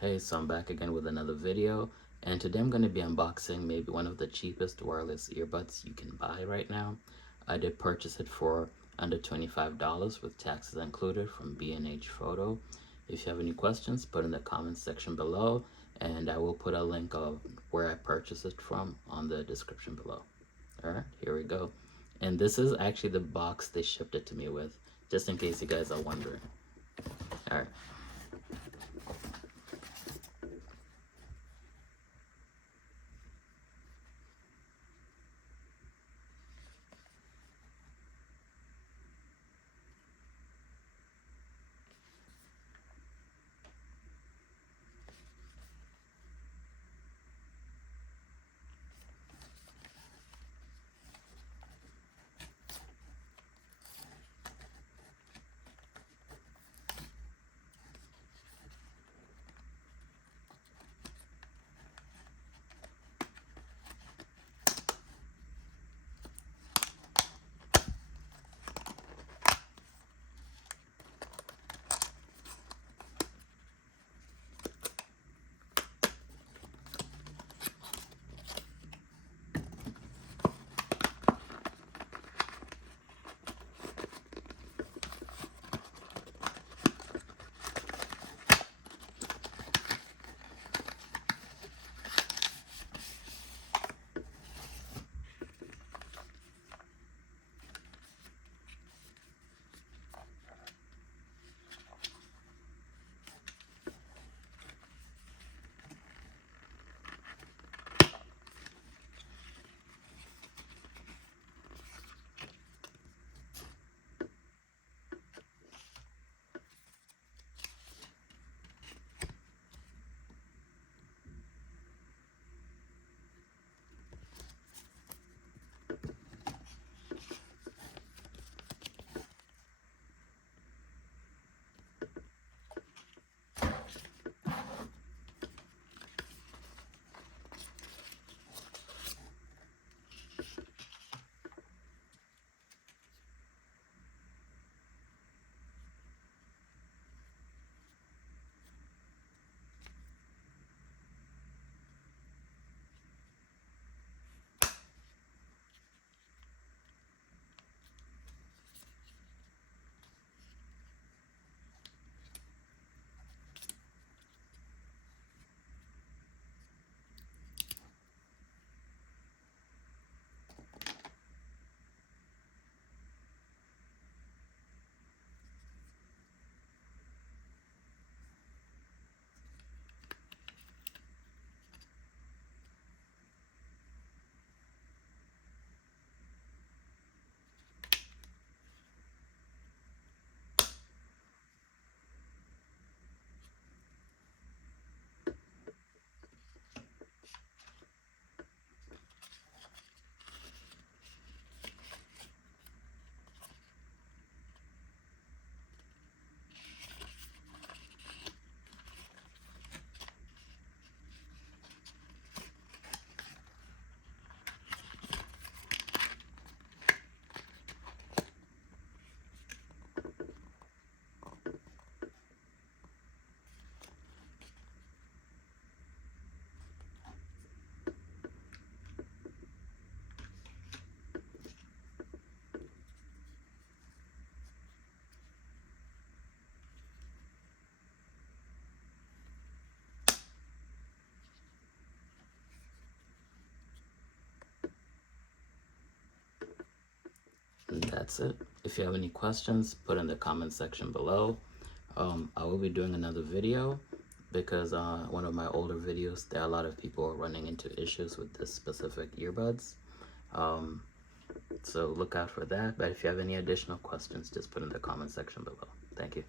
Hey, so I'm back again with another video, and today I'm going to be unboxing maybe one of the cheapest wireless earbuds you can buy right now. I did purchase it for under $25 with taxes included from B&H Photo. If you have any questions, put in the comments section below, and I will put a link of where I purchased it from on the description below. Alright, here we go. And this is actually the box they shipped it to me with, just in case you guys are wondering. Alright. And that's it. If you have any questions, put in the comment section below. I will be doing another video because one of my older videos, there are a lot of people running into issues with this specific earbuds. So look out for that. But if you have any additional questions, just put in the comment section below. Thank you.